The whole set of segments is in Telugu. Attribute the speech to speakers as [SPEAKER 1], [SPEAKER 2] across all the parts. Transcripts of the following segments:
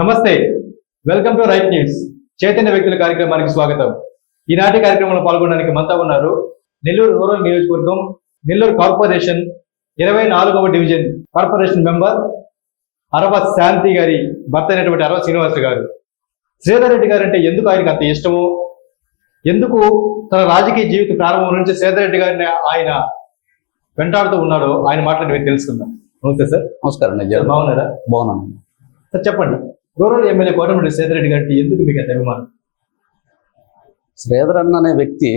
[SPEAKER 1] నమస్తే. వెల్కమ్ టు రైట్ న్యూస్ చైతన్య వ్యక్తుల కార్యక్రమానికి స్వాగతం. ఈనాటి కార్యక్రమంలో పాల్గొనడానికి మనతో ఉన్నారు నెల్లూరు రూరల్ నియోజకవర్గం నెల్లూరు కార్పొరేషన్ ఇరవై నాలుగవ division corporation member Arava Shanti గారి భర్త అయినటువంటి అరవ శ్రీనివాస్ గారు. శ్రీధర్ రెడ్డి గారు అంటే ఎందుకు ఆయనకు అంత ఇష్టము? ఎందుకు తన రాజకీయ జీవిత ప్రారంభం నుంచి శ్రీధర్ రెడ్డి గారిని ఆయన వెంటాడుతూ ఉన్నాడో ఆయన మాటలు మీరు తెలుసుకుందాం. నమస్తే సార్.
[SPEAKER 2] నమస్కారం
[SPEAKER 1] బాగున్నారా?
[SPEAKER 2] బాగున్నాను.
[SPEAKER 1] సార్ చెప్పండి. రూరల్ ఎమ్మెల్యే కోటమిరెడ్డి శ్రీధర్ గారికి ఎందుకు మీకు అంత అభిమానం?
[SPEAKER 2] శ్రీధర్ అన్న అనే వ్యక్తి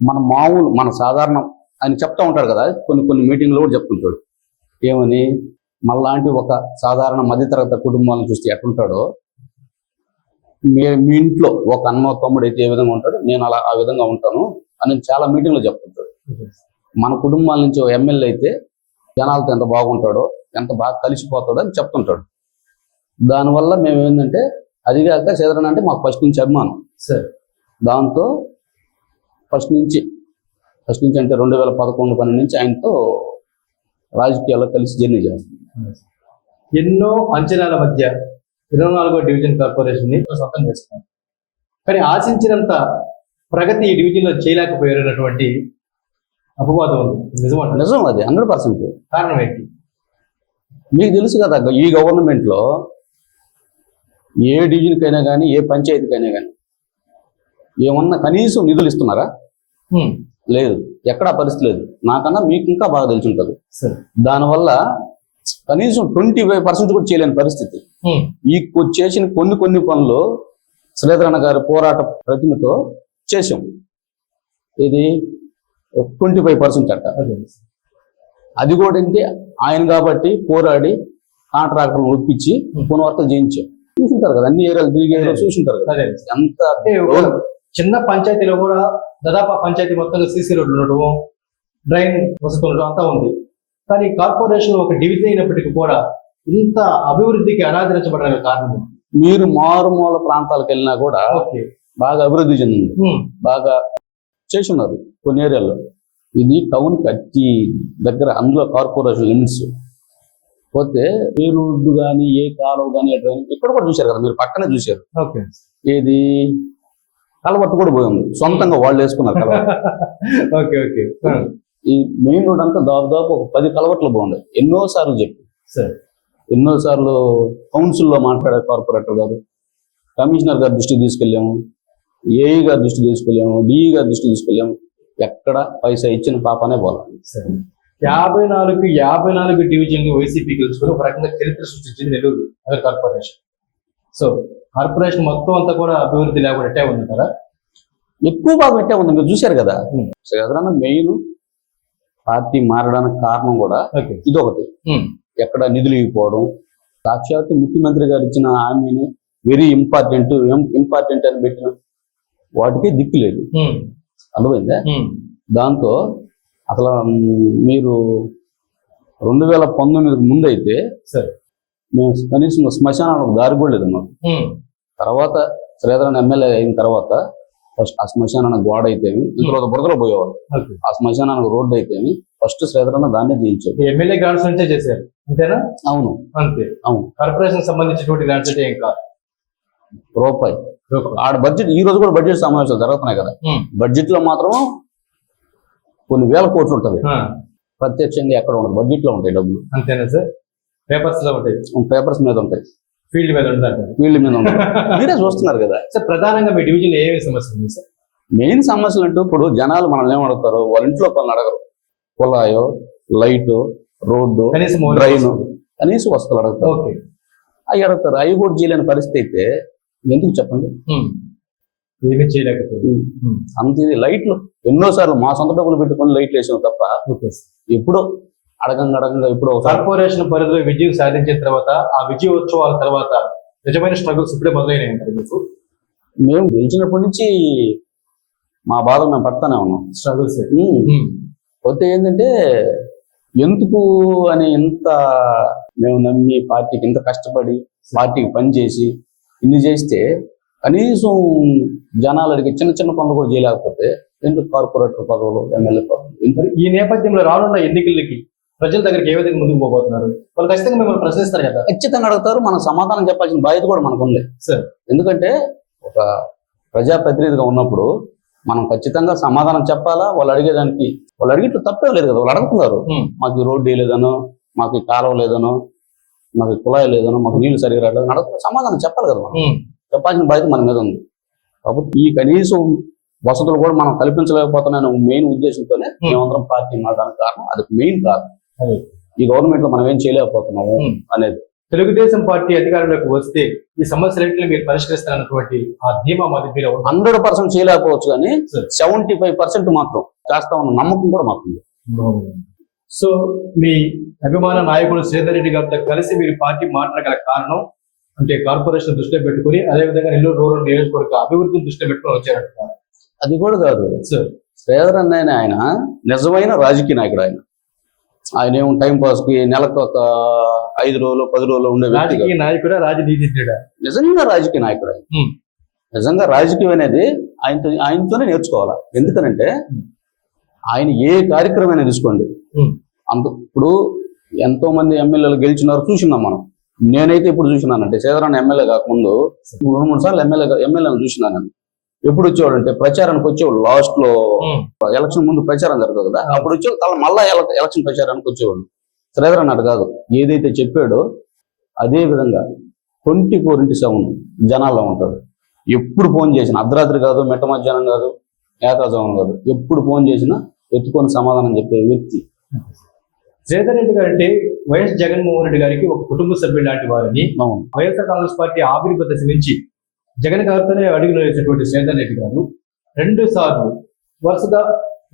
[SPEAKER 2] మన మామూలు మన సాధారణం ఆయన చెప్తా ఉంటాడు కదా కొన్ని కొన్ని మీటింగ్లో కూడా చెప్తుంటాడు. ఏమని? మళ్ళాంటి ఒక సాధారణ మధ్యతరగతి కుటుంబాలను చూస్తే ఎట్లుంటాడో మీ మీ ఇంట్లో ఒక అన్న తమ్ముడు అయితే ఏ విధంగా ఉంటాడో నేను అలా ఆ విధంగా ఉంటాను అని చాలా మీటింగ్లో చెప్తుంటాడు. మన కుటుంబాల నుంచి ఒక ఎమ్మెల్యే అయితే జనాలతో ఎంత బాగుంటాడో ఎంత బాగా కలిసిపోతాడో అని చెప్తుంటాడు. దానివల్ల మేము ఏంటంటే అదిగాక శ్రీధరన్ అంటే మాకు ఫస్ట్ నుంచి అభిమానం.
[SPEAKER 1] సార్.
[SPEAKER 2] దాంతో ఫస్ట్ నుంచి ఫస్ట్ నుంచి అంటే రెండు వేల పదకొండు పన్నెండు నుంచి ఆయనతో రాజకీయాల్లో కలిసి జర్నీ చేస్తాం.
[SPEAKER 1] ఎన్నో అంచనాల మధ్య ఇరవై నాలుగో డివిజన్ కార్పొరేషన్ సొంతం చేసుకున్నారు కానీ ఆశించినంత ప్రగతి ఈ డివిజన్లో చేయలేకపోయారన్నటువంటి అపవాదం ఉంది. నిజమంట
[SPEAKER 2] నిజం అది హండ్రెడ్ పర్సెంట్.
[SPEAKER 1] కారణం ఏంటి?
[SPEAKER 2] మీకు తెలుసు కదా ఈ గవర్నమెంట్లో ఏ డివిజన్కైనా కానీ ఏ పంచాయతీకైనా కానీ ఏమన్నా కనీసం నిధులు ఇస్తున్నారా? లేదు. ఎక్కడా పరిస్థితి లేదు. నాకన్నా మీకు ఇంకా బాగా తెలిసి ఉంటుంది దానివల్ల కనీసం ట్వంటీ ఫైవ్ పర్సెంట్ కూడా చేయలేని పరిస్థితి. ఈ చేసిన కొన్ని కొన్ని పనులు శ్రీధరణ గారి పోరాట ప్రతిమతో చేసాం ఇది ట్వంటీ ఫైవ్ పర్సెంట్ అట్ట.
[SPEAKER 1] అదే.
[SPEAKER 2] కూడా ఏంటి ఆయన కాబట్టి పోరాడి కాంట్రాక్టర్లను ఒప్పించి పునవర్తన చేయించాం. చూసుంటారు కదా అన్ని ఏరియాలు తిరిగి చూసుంటారు కదా. ఎంత
[SPEAKER 1] చిన్న పంచాయతీలో కూడా దాదాపు పంచాయతీ మొత్తంగా సీసీ రోడ్లు ఉండటము డ్రైన్ వసతి ఉండటం అంతా ఉంది. కానీ కార్పొరేషన్ ఒక డివిజన్ అయినప్పటికీ కూడా ఇంత అభివృద్ధికి అనాదరించబడడానికి కారణం?
[SPEAKER 2] మీరు మారుమూల ప్రాంతాలకు వెళ్ళినా కూడా బాగా అభివృద్ధి చెందింది. బాగా చేసి ఉన్నారు కొన్ని ఏరియాల్లో. ఇది టౌన్ అతి దగ్గర అందులో కార్పొరేషన్ లిమిట్స్ పోతే ఏ రోడ్డు కానీ ఏ కాలువ కానీ ఇక్కడ కూడా చూశారు కదా మీరు పక్కనే చూశారు. ఏది? కలవట్టు కూడా పోయింది సొంతంగా వాళ్ళు వేసుకున్నారు కలవట్టు.
[SPEAKER 1] ఓకే
[SPEAKER 2] ఈ మెయిన్ రోడ్ అంతా దాదాపు ఒక పది కలవట్లు బాగుండేది ఎన్నో సార్లు చెప్పి సార్లు కౌన్సిల్లో మాట్లాడారు కార్పొరేటర్ గారు. కమిషనర్ గారి దృష్టికి తీసుకెళ్ళాము. ఏఈ గారి దృష్టికి తీసుకెళ్ళాము. డిఈ గారి దృష్టికి తీసుకెళ్ళాము. ఎక్కడ పైసా ఇచ్చిన పాపనే పోవాలి
[SPEAKER 1] యాభై నాలుగు యాభై నాలుగు డివిజన్ వైసీపీ గెలుచుకుని ఒక రకంగా చరిత్ర సృష్టించింది నెల్లూరు నగర కార్పొరేషన్. సో కార్పొరేషన్ మొత్తం అంతా కూడా అభివృద్ధి లేకుండా ఉంది కదా?
[SPEAKER 2] ఎక్కువ బాగా పెట్టే ఉంది? మీరు చూశారు కదా. సాధారణ మెయిన్ పార్టీ మారడానికి కారణం కూడా ఇదొకటి. ఎక్కడ నిధులు ఇవ్వకపోవడం సాక్షాత్తు ముఖ్యమంత్రి గారు ఇచ్చిన హామీని వెరీ ఇంపార్టెంట్ ఇంపార్టెంట్ అని పెట్టిన వాటికి దిక్కు లేదు. అర్థమైందా? దాంతో అసలు మీరు రెండు వేల పంతొమ్మిదికి ముందు అయితే
[SPEAKER 1] సరే.
[SPEAKER 2] మేము కనీసం శ్మశానాలకు దారి కూడా లేదు మాకు. తర్వాత శ్రీధరన్ ఎమ్మెల్యే అయిన తర్వాత ఫస్ట్ ఆ శ్మశానానికి గోడ అయితేమి ఇంత బురదలో పోయేవారు ఆ శ్మశానానికి రోడ్డు అయితేమి ఫస్ట్ శ్రీధరన్న దాన్నే చేయించాడు
[SPEAKER 1] ఎమ్మెల్యే గ్రాంట్స్ నుంచే చేశారు. అంతేనా?
[SPEAKER 2] అవును.
[SPEAKER 1] అంతే.
[SPEAKER 2] అవును.
[SPEAKER 1] కార్పొరేషన్ సంబంధించినటువంటి గ్రాంట్స్ అంటే ఏం కాదు.
[SPEAKER 2] రూపాయి. ఆడ బడ్జెట్ ఈ రోజు కూడా బడ్జెట్ సమావేశాలు జరుగుతున్నాయి కదా. బడ్జెట్లో మాత్రం కొన్ని వేల కోట్లు ఉంటది. ప్రత్యక్షంగా ఎక్కడ ఉండదు. బడ్జెట్లో ఉంటాయి డబ్బులు.
[SPEAKER 1] అంతేనా సార్? పేపర్స్లో ఉంటాయి.
[SPEAKER 2] పేపర్స్ మీద ఉంటాయి.
[SPEAKER 1] ఫీల్డ్ మీద ఉంటుంది
[SPEAKER 2] ఫీల్డ్ మీద ఉంటాయి. మీరే చూస్తున్నారు కదా.
[SPEAKER 1] సార్ ప్రధానంగా మీ డివిజన్ ఏమేమి సమస్యలు ఉంది సార్?
[SPEAKER 2] మెయిన్ సమస్యలు అంటూ ఇప్పుడు జనాలు మనల్ని ఏమడుగుతారు వాళ్ళ ఇంట్లో పనులు అడగరు. కుళాయో లైట్ రోడ్డు డ్రైన్. కనీసం వస్తువులు అడుగుతారు.
[SPEAKER 1] ఓకే.
[SPEAKER 2] అవి అడుగుతారు. అవి కూడా చేయలేని పరిస్థితి అయితే ఎందుకు చెప్పండి.
[SPEAKER 1] ఏమీ చేయలేకపోయింది.
[SPEAKER 2] అంత ఇది లైట్లు. ఎన్నోసార్లు మా సొంత డబ్బులు పెట్టుకొని లైట్లు వేసాం తప్ప. ఎప్పుడో అడగంగా అడగంగా ఎప్పుడో
[SPEAKER 1] కార్పొరేషన్ పరిధిలో విజయం సాధించిన తర్వాత ఆ విజయోత్సవాల తర్వాత నిజమైన స్ట్రగుల్స్ ఇప్పుడే మొదలైనాయి మీకు?
[SPEAKER 2] మేము గెలిచినప్పటి నుంచి మా బాధ మేము పడతానే ఉన్నాం.
[SPEAKER 1] స్ట్రగుల్స్.
[SPEAKER 2] పోతే ఏంటంటే ఎందుకు అని ఇంత మేము నమ్మి పార్టీకి ఇంత కష్టపడి పార్టీకి పనిచేసి ఇన్ని చేస్తే కనీసం జనాలు అడిగే చిన్న చిన్న పనులు కూడా చేయలేకపోతే ఎందుకు కార్పొరేటర్ పదవులు ఎమ్మెల్యే పదవులు?
[SPEAKER 1] ఈ నేపథ్యంలో రానున్న ఎన్నికలకి ప్రజల దగ్గరికి ఏ విధంగా ముందుకు పోబోతున్నారు? వాళ్ళు ఖచ్చితంగా మిమ్మల్ని ప్రశ్నిస్తారు కదా?
[SPEAKER 2] ఖచ్చితంగా అడుగుతారు మనం సమాధానం చెప్పాల్సిన బాధ్యత కూడా మనకు ఉంది
[SPEAKER 1] సార్
[SPEAKER 2] ఎందుకంటే ఒక ప్రజాప్రతినిధిగా ఉన్నప్పుడు మనం ఖచ్చితంగా సమాధానం చెప్పాలా? వాళ్ళు అడిగేదానికి వాళ్ళు అడిగితే తప్పే లేదు కదా వాళ్ళు అడుగుతున్నారు.
[SPEAKER 1] ఉమ్.
[SPEAKER 2] మాకు ఈ రోడ్డు లేదనో మాకు ఈ కాలువ లేదనో మాకు కుళాయి లేదనో మాకు నీళ్ళు సరిగా రాలేదు అడుగుతున్న సమాధానం చెప్పాలి కదా మనం.
[SPEAKER 1] ఉమ్.
[SPEAKER 2] చెప్పాల్సిన బాధ్యత మన మీద ఉంది. కాబట్టి ఈ కనీసం వసతులు కూడా మనం కల్పించలేకపోతున్న మెయిన్ ఉద్దేశంతోనే మేమందరం పార్టీ మారడానికి కారణం అది మెయిన్ కారణం. ఈ గవర్నమెంట్లో మనం ఏం చేయలేకపోతున్నాము. అనేది.
[SPEAKER 1] తెలుగుదేశం పార్టీ అధికారంలోకి వస్తే ఈ సమస్యలన్నింటినీ మీరు పరిష్కరిస్తారన్నటువంటి ఆ ధీమా మాది మీరు
[SPEAKER 2] హండ్రెడ్ పర్సెంట్ చేయలేకపోవచ్చు కానీ. సెవెంటీ ఫైవ్ పర్సెంట్ మాత్రం చేస్తా ఉన్న నమ్మకం కూడా మాకు
[SPEAKER 1] సో మీ అభిమాన నాయకుడు శ్రీధర్ రెడ్డి గారితో కలిసి మీరు పార్టీ మాట్లాడగల కారణం అంటే కార్పొరేషన్ దృష్టిలో పెట్టుకుని అదేవిధంగా నెల్లూరు రూరల్ నియోజకవర్గ అభివృద్ధిని దృష్టిలో పెట్టుకుని వచ్చారంటున్నారు
[SPEAKER 2] అది కూడా కాదు
[SPEAKER 1] సార్
[SPEAKER 2] శ్రీధర్ అన్నయ్య ఆయన నిజమైన రాజకీయ నాయకుడు ఆయన ఆయన ఏం టైం పాస్కి నెలకు ఒక ఐదు రోజులు పది రోజులు ఉండే.
[SPEAKER 1] రాజకీయ నాయకుడా రాజనీతిజ్ఞుడా
[SPEAKER 2] నిజంగా రాజకీయ నాయకుడు ఆయన. నిజంగా రాజకీయం అనేది ఆయనతో ఆయనతోనే నేర్చుకోవాలి ఎందుకనంటే. ఆయన ఏ కార్యక్రమం అయినా తీసుకోండి. అంత ఇప్పుడు ఎంతో మంది ఎమ్మెల్యేలు గెలిచినారు చూసినాం మనం నేనైతే ఇప్పుడు చూసినానంటే సేదరాన్ని ఎమ్మెల్యే కాకముందు రెండు మూడు సార్లు ఎమ్మెల్యే ఎమ్మెల్యేలను చూసినాను నేను ఎప్పుడు వచ్చేవాడు అంటే ప్రచారానికి వచ్చేవాడు
[SPEAKER 1] లాస్ట్లో.
[SPEAKER 2] ఎలక్షన్ ముందు ప్రచారం జరుగుతుంది కదా అప్పుడు వచ్చి తల మళ్ళా ఎల- ఎలక్షన్ ప్రచారానికి వచ్చేవాడు శ్రీధర్ అన్నట్టు కాదు ఏదైతే చెప్పాడో అదే విధంగా ట్వంటీ ఫోర్ ఇంటూ సెవెన్ జనాల్లో ఉంటాడు. ఎప్పుడు ఫోన్ చేసినా అర్ధరాత్రి కాదు మిట్ట మధ్యాహ్నం కాదు ఏకాజామం కాదు ఎప్పుడు ఫోన్ చేసినా ఎత్తుకొని సమాధానం చెప్పే వ్యక్తి.
[SPEAKER 1] శ్రీధర్ రెడ్డి గారు అంటే వైఎస్ జగన్మోహన్ రెడ్డి గారికి ఒక కుటుంబ సభ్యుడు లాంటి వారిని వైఎస్ఆర్ కాంగ్రెస్ పార్టీ ఆవిర్భ దశ నుంచి జగన్ గారితోనే అడుగులు వేసినటువంటి శ్రీధర్ రెడ్డి గారు రెండు సార్లు వరుసగా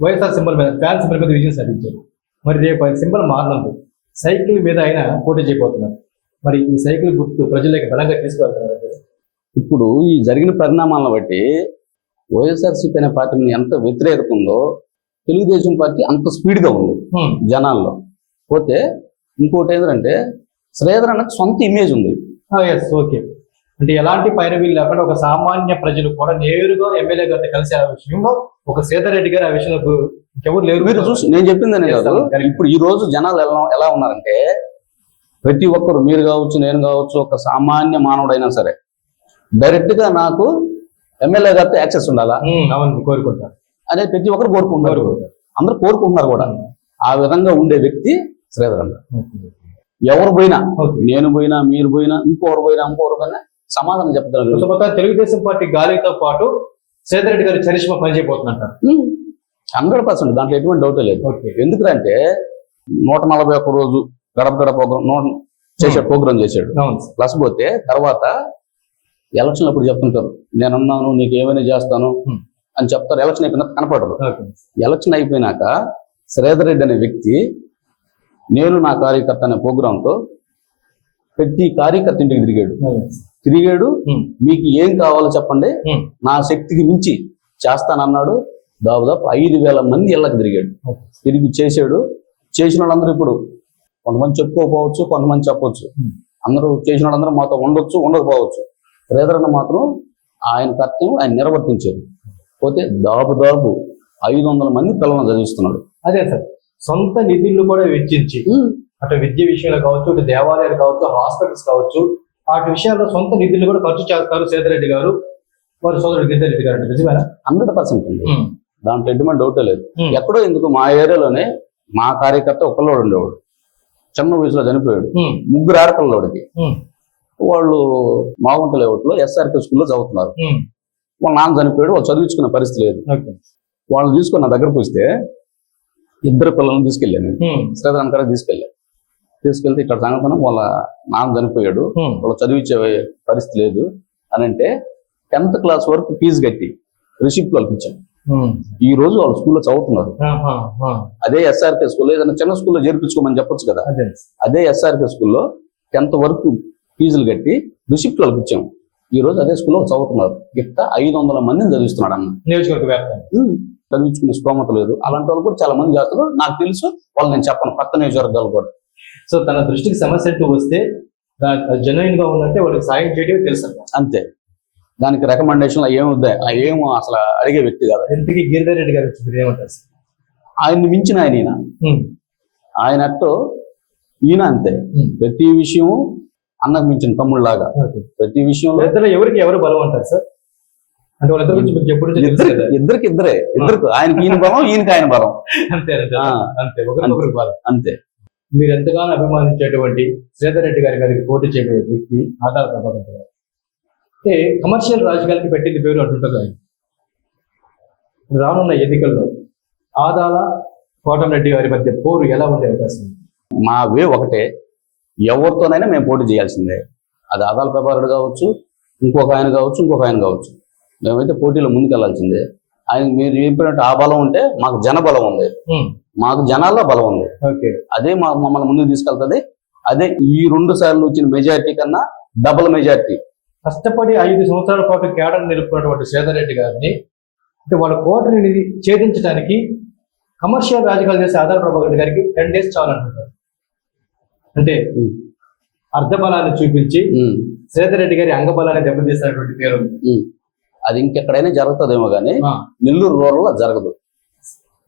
[SPEAKER 1] వైఎస్ఆర్ సింబల్ మీద ఫ్యాన్ సింబల్ మీద విజయం సాధించారు. మరి రేపు సింబల్ మారినందు సైకిల్ మీద ఆయన పోటీ చేయబోతున్నారు. మరి ఈ సైకిల్ గుర్తు ప్రజలకు బలంగా తీసుకువెళ్తున్నారు
[SPEAKER 2] ఇప్పుడు ఈ జరిగిన పరిణామాలను బట్టి వైఎస్ఆర్సీపీ అనే పార్టీని ఎంత వ్యతిరేకత ఉందో తెలుగుదేశం పార్టీ అంత స్పీడ్గా ఉంది జనాల్లో. పోతే ఇంకోటి ఏంటంటే శ్రీధర్ అన్నకు సొంత ఇమేజ్ ఉంది.
[SPEAKER 1] ఎస్ ఓకే అంటే ఎలాంటి పైరవీలు లేకుండా ఒక సామాన్య ప్రజలు కూడా నేరుగా ఎమ్మెల్యే గారితో కలిసి ఆ విషయంలో ఒక శ్రీధర్ రెడ్డి గారు ఆ విషయంలో ఇంకెవరు లేరు
[SPEAKER 2] మీరు చూసి నేను చెప్పిందనే కాదు. ఇప్పుడు ఈ రోజు జనాలు ఎలా ఎలా ఉన్నారంటే ప్రతి ఒక్కరు మీరు కావచ్చు నేను కావచ్చు ఒక సామాన్య మానవుడైనా సరే డైరెక్ట్గా నాకు ఎమ్మెల్యే గారితో యాక్సెస్ ఉండాలా?
[SPEAKER 1] అవును కోరుకుంటారు.
[SPEAKER 2] అనేది ప్రతి ఒక్కరు
[SPEAKER 1] కోరుకుంటారు.
[SPEAKER 2] అందరూ కోరుకుంటున్నారు కూడా. ఆ విధంగా ఉండే వ్యక్తి శ్రీధర్ అన్న ఎవరు పోయినా నేను పోయినా మీరు పోయినా ఇంకోరు పోయినా ఇంకోరు పోయినా సమాధానం చెప్తారు
[SPEAKER 1] తెలుగుదేశం పార్టీ గాలితో పాటు శ్రీధర్ రెడ్డి గారి చరిష్మా పనిచేయబోతుందంటారు.
[SPEAKER 2] Hundred percent. దాంట్లో ఎటువంటి డౌట్ లేదు. ఎందుకంటే నూట నలభై ఒక్క రోజు గడప గడప నూట చేసే ప్రోగ్రామ్ చేశాడు. ప్లస్ పోతే తర్వాత ఎలక్షన్ అప్పుడు చెప్తుంటారు. నేనున్నాను నీకు ఏమైనా చేస్తాను. అని చెప్తారు. ఎలక్షన్ అయిపోయినాక కనపడరు ఎలక్షన్ అయిపోయినాక శ్రీధర్ రెడ్డి అనే వ్యక్తి నేను నా కార్యకర్త అనే ప్రోగ్రాంతో ప్రతి కార్యకర్త ఇంటికి తిరిగాడు. తిరిగాడు మీకు ఏం కావాలో చెప్పండి. నా శక్తికి మించి చేస్తానన్నాడు. దాదాపు ఐదు వేల మంది ఇళ్ళకి తిరిగాడు. తిరిగి చేశాడు. చేసిన వాళ్ళందరూ ఇప్పుడు కొంతమంది చెప్పుకోకపోవచ్చు కొంతమంది చెప్పొచ్చు.
[SPEAKER 1] Hmm.
[SPEAKER 2] అందరూ చేసిన వాళ్ళందరూ మాతో ఉండొచ్చు ఉండకపోవచ్చు. శ్రీధరన్న మాత్రం ఆయన కర్తవ్యం ఆయన నిర్వర్తించారు పోతే దాపు దాపు ఐదు వందల మంది పిల్లలను చదివిస్తున్నాడు.
[SPEAKER 1] అదే సార్. సొంత నిధులు కూడా వెచ్చించి అటు విద్య విషయంలో కావచ్చు ఇటు దేవాలయాలు కావచ్చు హాస్పిటల్స్ కావచ్చు వాటి విషయాల్లో సొంత నిధులు కూడా ఖర్చు చేస్తారు శ్రీధర్ రెడ్డి గారు. వారి సోదరుడు గిద్దర్ రెడ్డి గారు అంటే నిజమేనా?
[SPEAKER 2] హండ్రెడ్ పర్సెంట్ అండి. దాంట్లో ఎటువంటి డౌటే లేదు. ఎక్కడో ఎందుకు మా ఏరియాలోనే మా కార్యకర్త ఒకళ్ళోడు ఉండేవాడు. చిన్న వయసులో చనిపోయాడు. ముగ్గురు ఆడపిల్లలోడికి వాళ్ళు మాగుంట లేఅవుట్లో ఎస్ఆర్కే స్కూల్లో చదువుతున్నారు. వాళ్ళ నాన్న చనిపోయాడు వాళ్ళు చదివించుకునే పరిస్థితి లేదు.
[SPEAKER 1] ఓకే.
[SPEAKER 2] వాళ్ళు తీసుకొని నా దగ్గరకు వస్తే ఇద్దరు పిల్లల్ని తీసుకెళ్ళాను. శ్రీధర్ కాడికి తీసుకెళ్ళాను తీసుకెళ్తే ఇక్కడ సంగతనం వాళ్ళ నాన్న చనిపోయాడు. వాళ్ళు చదివించే పరిస్థితి లేదు. అని అంటే టెన్త్ క్లాస్ వరకు ఫీజు కట్టి రిసిప్ట్ వాళ్ళకి ఈ రోజు వాళ్ళు స్కూల్లో చదువుతున్నారు. అదే ఎస్ఆర్కే స్కూల్లో ఏదైనా చిన్న స్కూల్లో చేర్పించుకోమని చెప్పొచ్చు కదా.
[SPEAKER 1] అదే.
[SPEAKER 2] ఎస్ఆర్కే స్కూల్లో టెన్త్ వరకు ఫీజులు కట్టి రిసిప్ట్ వాళ్ళకి ఈ రోజు అదే స్కూల్లో చదువుతున్నారు. ఇట్లా ఐదు వందల మందిని చదివిస్తున్నాడు అన్న.
[SPEAKER 1] నియోజకవర్గ
[SPEAKER 2] చదివించుకునే స్తోమత లేదు. అలాంటి వాళ్ళు కూడా చాలా మంది చేస్తున్నారు నాకు తెలుసు వాళ్ళు నేను చెప్పను. పక్క నియోజకవర్గాలు కూడా.
[SPEAKER 1] సో తన దృష్టికి సమస్య అంటూ వస్తే జెన్యున్గా ఉందంటే వాళ్ళకి సాయం చేయడం తెలుసు.
[SPEAKER 2] అంతే. దానికి రికమెండేషన్ ఏముద్దాయి ఆ ఏం అసలు అడిగే వ్యక్తి కాదు.
[SPEAKER 1] ఇంతకీ గిరిధర్ రెడ్డి గారు ఏమంటారు?
[SPEAKER 2] ఆయన్ని మించిన ఆయన ఈయన. ఆయన అట్టు ఈయన అంతే. ప్రతి విషయం అన్నకు మించిన తమ్ముళ్ళలాగా. ప్రతి విషయంలో
[SPEAKER 1] ఎవరికి ఎవరు బలం అంటారు సార్? అంటే వాళ్ళిద్దరి గురించి మీకు ఎప్పుడు
[SPEAKER 2] ఇద్దరికి ఇద్దరే. ఇద్దరికి ఆయనకి ఈయన బలం ఈయనకి ఆయన బలం.
[SPEAKER 1] అంతే అంతే అంతే ఒకరికొకరు బలం.
[SPEAKER 2] అంతే
[SPEAKER 1] మీరు ఎంతగానో అభిమానించేటువంటి శ్రీధర్ రెడ్డి గారి గారికి పోటీ చేయబోయే వ్యక్తి ఆధార ప్రభాకర్ గారు. అంటే కమర్షియల్ రాజకీయాలకి పెట్టింది పేరు అంటుంటారు ఆయన రానున్న ఎన్నికల్లో ఆదాల కోటమిరెడ్డి గారి మధ్య పోరు ఎలా ఉండే అవకాశం?
[SPEAKER 2] మా వే ఒకటే. ఎవరితోనైనా మేము పోటీ చేయాల్సిందే. అది ఆదాల పేపర్ కావచ్చు ఇంకొక ఆయన కావచ్చు ఇంకొక ఆయన కావచ్చు. మేమైతే పోటీలో ముందుకెళ్ళాల్సిందే. ఆయన మీరు చెప్పినట్టు ఆ బలం ఉంటే మాకు జన బలం ఉంది మాకు జనాల్లో బలం ఉంది.
[SPEAKER 1] ఓకే.
[SPEAKER 2] అదే మా మమ్మల్ని ముందుకు తీసుకెళ్తుంది. అదే ఈ రెండు సార్లు వచ్చిన మెజారిటీ కన్నా డబుల్ మెజారిటీ.
[SPEAKER 1] కష్టపడి ఐదు సంవత్సరాల పాటు కేడర్ నిలుపుకున్నటువంటి శ్రీధర్ రెడ్డి గారిని అంటే వాళ్ళ కోటని ఛేదించడానికి కమర్షియల్ రాజకీయాలు చేసే ఆధార ప్రభాకర్ రెడ్డి గారికి టెన్ డేస్ చాలంటున్నారు. అంటే. అర్ధబలాన్ని చూపించి శ్రీధర్ రెడ్డి గారి అంగబలాన్ని దెబ్బతీసినటువంటి పేరు.
[SPEAKER 2] అది ఇంకెక్కడైనా జరుగుతుందేమో కానీ నెల్లూరు రూరల్లో జరగదు.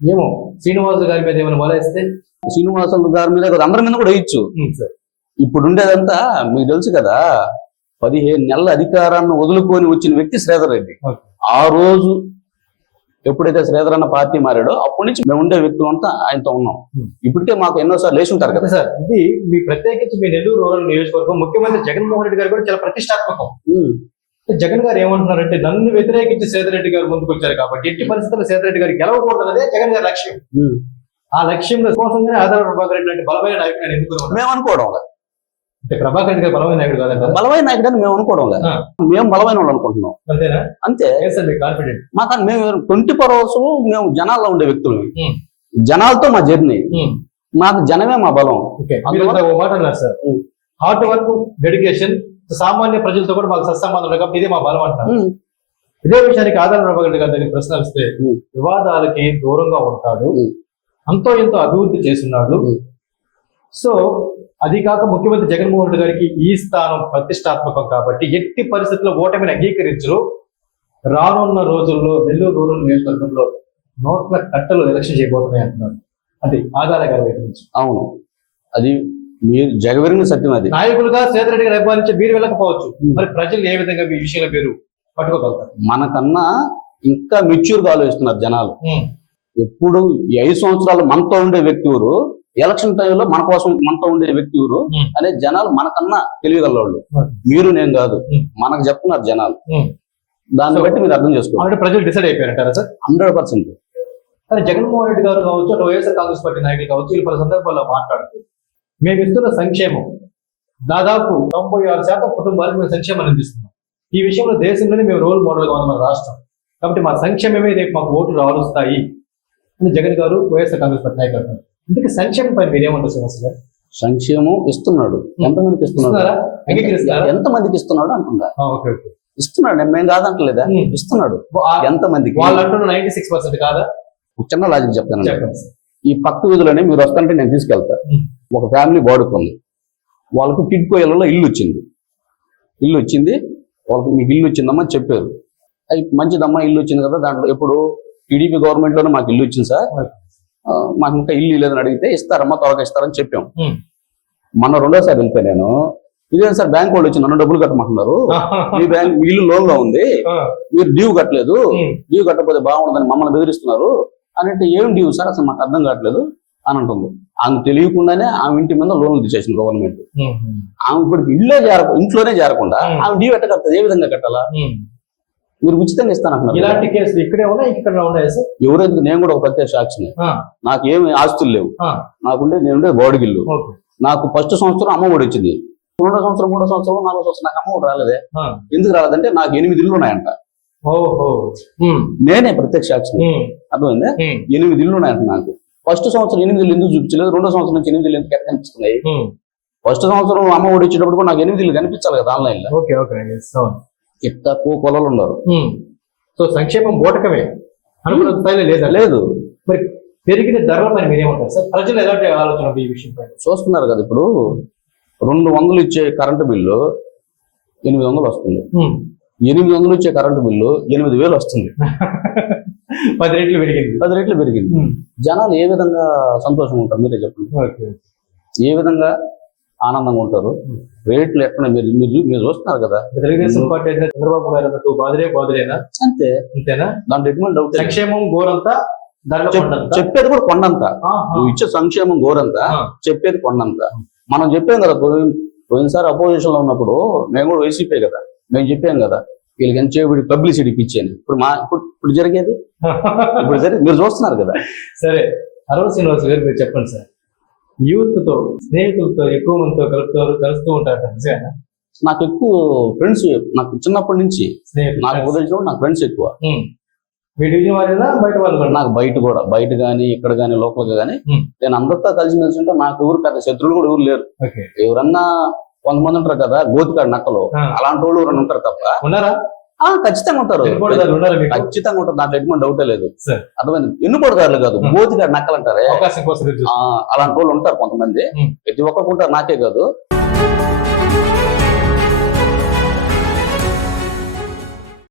[SPEAKER 1] ఏమో శ్రీనివాసు గారి మీద ఏమైనా వలేస్తే
[SPEAKER 2] శ్రీనివాసులు గారి మీద కాదు, అందరి మీద కూడా వేయచ్చు. ఇప్పుడు ఉండేదంతా మీకు తెలుసు కదా పదిహేను నెలల అధికారాన్ని వదులుకొని వచ్చిన వ్యక్తి శ్రీధర్ రెడ్డి. ఆ రోజు ఎప్పుడైతే శ్రీధర్ అన్న పార్టీ మారాడో అప్పటి నుంచి మేము ఉండే వ్యక్తులు అంతా ఆయనతో ఉన్నాం. ఇప్పటికే మాకు ఎన్నోసార్లు లేచి ఉంటారు కదా.
[SPEAKER 1] సార్ ఇది మీ ప్రత్యేకించి మీ నెల్లూరు రూరల్ నియోజకవర్గం ముఖ్యమంత్రి జగన్మోహన్ రెడ్డి గారు కూడా చాలా ప్రతిష్టాత్మకం. జగన్ గారు ఏమంటున్నారంటే నన్ను వ్యతిరేకించి సేదర్ రెడ్డి గారు ముందుకు వచ్చారు కాబట్టి ఎట్టి పరిస్థితుల్లో సేదర్ రెడ్డి గారు గెలవకూడదన్నదే జగన్ గారి లక్ష్యం. ఆ లక్ష్యంలో కోసంగానే ఆధార ప్రభాకర్ రెడ్డి బలమైన నాయకుడు ఎన్నుకున్నారు
[SPEAKER 2] మేము అనుకోవడం.
[SPEAKER 1] అంటే ప్రభాకర్ రెడ్డి గారు బలమైన నాయకుడు కాదంటారా?
[SPEAKER 2] బలమైన నాయకుడని మేము అనుకోవడం లేదు. మేము బలమైన వాళ్ళు అనుకుంటున్నాం.
[SPEAKER 1] అంతేనా?
[SPEAKER 2] అంతే.
[SPEAKER 1] సార్ కాన్ఫిడెంట్
[SPEAKER 2] మాకు మేము ట్వంటీ ఫోర్ అవర్స్ మేము జనాల్లో ఉండే వ్యక్తులు. జనాలతో మా జర్నీ. మాకు జనమే మా బలం.
[SPEAKER 1] మాట అన్నారు సార్. హార్డ్ వర్క్ డెడికేషన్ సామాన్య ప్రజలతో కూడా మాకు సత్సంబంధం కాబట్టి ఇదే మా బలం
[SPEAKER 2] Hmm.
[SPEAKER 1] ఇదే విషయానికి ఆధార ప్రభాకర్ రెడ్డి గారి దగ్గర ప్రశ్న వస్తే. వివాదాలకి దూరంగా ఉంటాడు. అంతో ఎంతో అభివృద్ధి చేస్తున్నాడు. సో అది కాక ముఖ్యమంత్రి జగన్మోహన్ రెడ్డి గారికి ఈ స్థానం ప్రతిష్టాత్మకం కాబట్టి ఎట్టి పరిస్థితుల్లో ఓటమిని అంగీకరించరు రానున్న రోజుల్లో నెల్లూరు రూరల్ నియోజకవర్గంలో నోట్ల కట్టలు ఎలక్షన్ చేయబోతున్నాయి అంటున్నారు అది ఆధార గారి వైపు నుంచి
[SPEAKER 2] అవును అది మీరు జగవెరిగిన సత్యం అది
[SPEAKER 1] నాయకులుగా సేదరెడ్డి గారు అభిమానించి మీరు వెళ్ళకపోవచ్చు. మరి ప్రజలు ఏ విధంగా మీ విషయంలో మీరు పట్టుకోగలుగుతారు
[SPEAKER 2] మనకన్నా ఇంకా మెచ్యూర్గా ఆలోచిస్తున్నారు జనాలు. ఎప్పుడు ఈ ఐదు సంవత్సరాలు మనతో ఉండే వ్యక్తి ఎవరు ఎలక్షన్ టైంలో మన కోసం మనతో ఉండే వ్యక్తి
[SPEAKER 1] ఉం.
[SPEAKER 2] అనే జనాలు మనకన్నా తెలియగలవాళ్ళు. మీరు నేను కాదు. మనకు చెప్తున్నారు జనాలు. దాన్ని బట్టి మీరు అర్థం చేసుకోవాలి
[SPEAKER 1] ప్రజలు డిసైడ్ అయిపోయారంటారా సార్
[SPEAKER 2] హండ్రెడ్ పర్సెంట్
[SPEAKER 1] కానీ జగన్మోహన్ రెడ్డి గారు కావచ్చు అటు వైఎస్ఆర్ కాంగ్రెస్ పార్టీ నాయకులు కావచ్చు వీళ్ళు పలు సందర్భాల్లో మాట్లాడుతూ మేము ఇస్తున్న సంక్షేమం. దాదాపు తొంభై ఆరు శాతం కుటుంబాలకు మేము సంక్షేమం అందిస్తున్నాం. ఈ విషయంలో దేశంలోనే మేము రోల్ మోడల్గా ఉన్నాం మన రాష్ట్రం. కాబట్టి మా సంక్షేమమే రేపు మాకు ఓట్లు రాలుస్తాయి అని జగన్ గారు వైఎస్ఆర్ కాంగ్రెస్ పార్టీ నాయకులు అంటారు ఇందుకే సంక్షేమం పైన మీరేమంటారు శ్రీనివాస్ గారు?
[SPEAKER 2] సంక్షేమం ఇస్తున్నాడు. ఎంతమందికి ఇస్తున్నాడు? ఎంతమందికి ఇస్తున్నాడు అంటున్నా. ఇస్తున్నాడు. నేను మేము కాదంటలేదా. ఇస్తున్నాడు. ఎంతమందికి?
[SPEAKER 1] వాళ్ళు అంటున్న నైన్టీ సిక్స్ పర్సెంట్ కాదా?
[SPEAKER 2] చిన్న లాజిక్ చెప్తాను. ఈ పక్క వీధిలోనే మీరు వస్తుంటే నేను తీసుకెళ్తా. ఒక ఫ్యామిలీ బాడుకుంది వాళ్ళకు కిడ్కో ఇళ్ళలో ఇల్లు వచ్చింది. ఇల్లు వచ్చింది. వాళ్ళకి మీకు ఇల్లు వచ్చిందమ్మా అని చెప్పారు. అది మంచిదమ్మా ఇల్లు వచ్చింది కదా దాంట్లో. ఎప్పుడు? టీడీపీ గవర్నమెంట్లోనే మాకు ఇల్లు వచ్చింది సార్. మాకు ఇంకా ఇల్లు లేదని అడిగితే ఇస్తారమ్మా త్వరగా ఇస్తారని చెప్పాం. మొన్న రెండోసారి వెళ్తే నేను ఇదేం సార్ బ్యాంక్ వాళ్ళు వచ్చి నన్ను డబ్బులు కట్టమంటున్నారు. మీ బ్యాంక్ మీ ఇల్లు లోన్లో ఉంది మీరు డ్యూ కట్టలేదు. డ్యూ కట్టకపోతే బాగుండదని మమ్మల్ని బెదిరిస్తున్నారు. అని అంటే ఏం డ్యూ సార్? అసలు మాకు అర్థం కావట్లేదు. అని అంటుంది. ఆమె తెలియకుండానే ఆమె ఇంటి మీద లోన్లు తీసేసింది గవర్నమెంట్. ఆమె ఇప్పుడు ఇల్లే చేర ఇంట్లోనే చేరకుండా. ఆమె డ్యూ ఎట్ట కట్టదు ఏ విధంగా కట్టాలా. మీరు ఉచితంగా ఇస్తానంటున్నారు
[SPEAKER 1] ఇలాంటి కేసులు ఇక్కడే ఉన్నాయి ఇక్కడ ఉన్నాయా సార్?
[SPEAKER 2] ఎవరైతే నేను కూడా ఒక ప్రత్యక్ష సాక్షిని. నాకు ఏమి ఆస్తులు లేవు. నాకుండే నేనుండే బోడిగిల్లు నాకు ఫస్ట్ సంవత్సరం అమ్మ ఒడి వచ్చింది. రెండో సంవత్సరం మూడో సంవత్సరం నాలుగో సంవత్సరం నాకు అమ్మ ఒడి రాలేదే. ఎందుకు రాలేదంటే నాకు ఎనిమిది ఇల్లు ఉన్నాయంట. నేనే ప్రత్యక్ష సాక్షిని. అర్థమైంది. ఎనిమిది ఇల్లు ఉన్నాయంట నాకు. ఫస్ట్ సంవత్సరం ఎనిమిది ఇల్లు ఎందుకు చూపించలేదు? రెండో సంవత్సరం నుంచి ఎనిమిది ఇల్లు ఎందుకు ఎట్లా కనిపిస్తున్నాయి. ఫస్ట్ సంవత్సరం అమ్మ ఒడి ఇచ్చేటప్పుడు కూడా నాకు ఎనిమిది కనిపించాలి కదా ఆన్లైన్లో కో కొలలు ఉన్నారు.
[SPEAKER 1] సో సంక్షేమం బోటకమే. లేదా?
[SPEAKER 2] లేదు.
[SPEAKER 1] మరి పెరిగిన ధరల పైన మీరేమంటారు సార్ ప్రజలు ఎలాంటి ఆలోచన ఈ విషయం
[SPEAKER 2] చూస్తున్నారు కదా ఇప్పుడు రెండు వందలు ఇచ్చే కరెంటు బిల్లు ఎనిమిది వందలు వస్తుంది. ఎనిమిది వందలు ఇచ్చే కరెంటు బిల్లు ఎనిమిది వేలు వస్తుంది.
[SPEAKER 1] పది రెట్లు పెరిగింది.
[SPEAKER 2] పది రెట్లు పెరిగింది. జనాలు ఏ విధంగా సంతోషంగా ఉంటారు? మీరే చెప్పండి. ఏ విధంగా ఆనందంగా ఉంటారు? రేట్లు ఎక్కడ మీరు మీరు మీరు చూస్తున్నారు కదా.
[SPEAKER 1] తెలుగుదేశం పార్టీ అయితే చంద్రబాబు గారు అన్నట్టు బాధలే బాధలేనా?
[SPEAKER 2] అంతే.
[SPEAKER 1] అంతేనా?
[SPEAKER 2] దాంట్లో ఎటువంటి డౌట్.
[SPEAKER 1] సంక్షేమం గోరంతా?
[SPEAKER 2] చెప్పేది కూడా కొండంత. నువ్వు ఇచ్చే సంక్షేమం గోరంతా. చెప్పేది కొండంత. మనం చెప్పాం కదా పోయిన పోయినసారి అపోజిషన్లో ఉన్నప్పుడు మేము కూడా వైసీపీ కదా. మేము చెప్పాం కదా వీళ్ళకి ఎంచేవిడి పబ్లిసిటీ పిచ్చాను ఇప్పుడు మా ఇప్పుడు ఇప్పుడు జరిగేది? ఇప్పుడు జరిగేది? మీరు చూస్తున్నారు కదా.
[SPEAKER 1] సరే అరవ శ్రీనివాస్ గారు మీరు చెప్పండి సార్. యూత్తో స్నేహితులతో ఎక్కువ మందితో కలుపుతారు కలుస్తూ ఉంటారు కదా?
[SPEAKER 2] నాకు ఎక్కువ ఫ్రెండ్స్ నాకు చిన్నప్పటి నుంచి నాకు ఉదయించడం నాకు ఫ్రెండ్స్ ఎక్కువ.
[SPEAKER 1] ఉమ్. మీ డివిజన్ వాళ్ళేనా బయట వాళ్ళు?
[SPEAKER 2] నాకు బయట కూడా బయట కానీ ఇక్కడ కానీ లోకల్గా కానీ. నేను అందరితో కలిసి మెలిసి ఉంటే నాకు ఎవరు పెద్ద శత్రువులు కూడా ఎవరు లేరు. ఎవరన్నా కొంతమంది ఉంటారు కదా గోతికాడు నక్కలు. అలాంటి వాళ్ళు ఎవరైనా ఉంటారు తప్ప?
[SPEAKER 1] ఉన్నారా?
[SPEAKER 2] ఆ ఖచ్చితంగా ఉంటారు. ఖచ్చితంగా ఉంటారు. దాంట్లో ఎటువంటి డౌటే లేదు. అర్థమైంది? ఎన్నుకోడదారులు కాదు. గోతికాడు నక్కలు అంటారే. అలాంటి వాళ్ళు ఉంటారు కొంతమంది. ప్రతి ఒక్కరికి ఉంటారు. నాకే కాదు.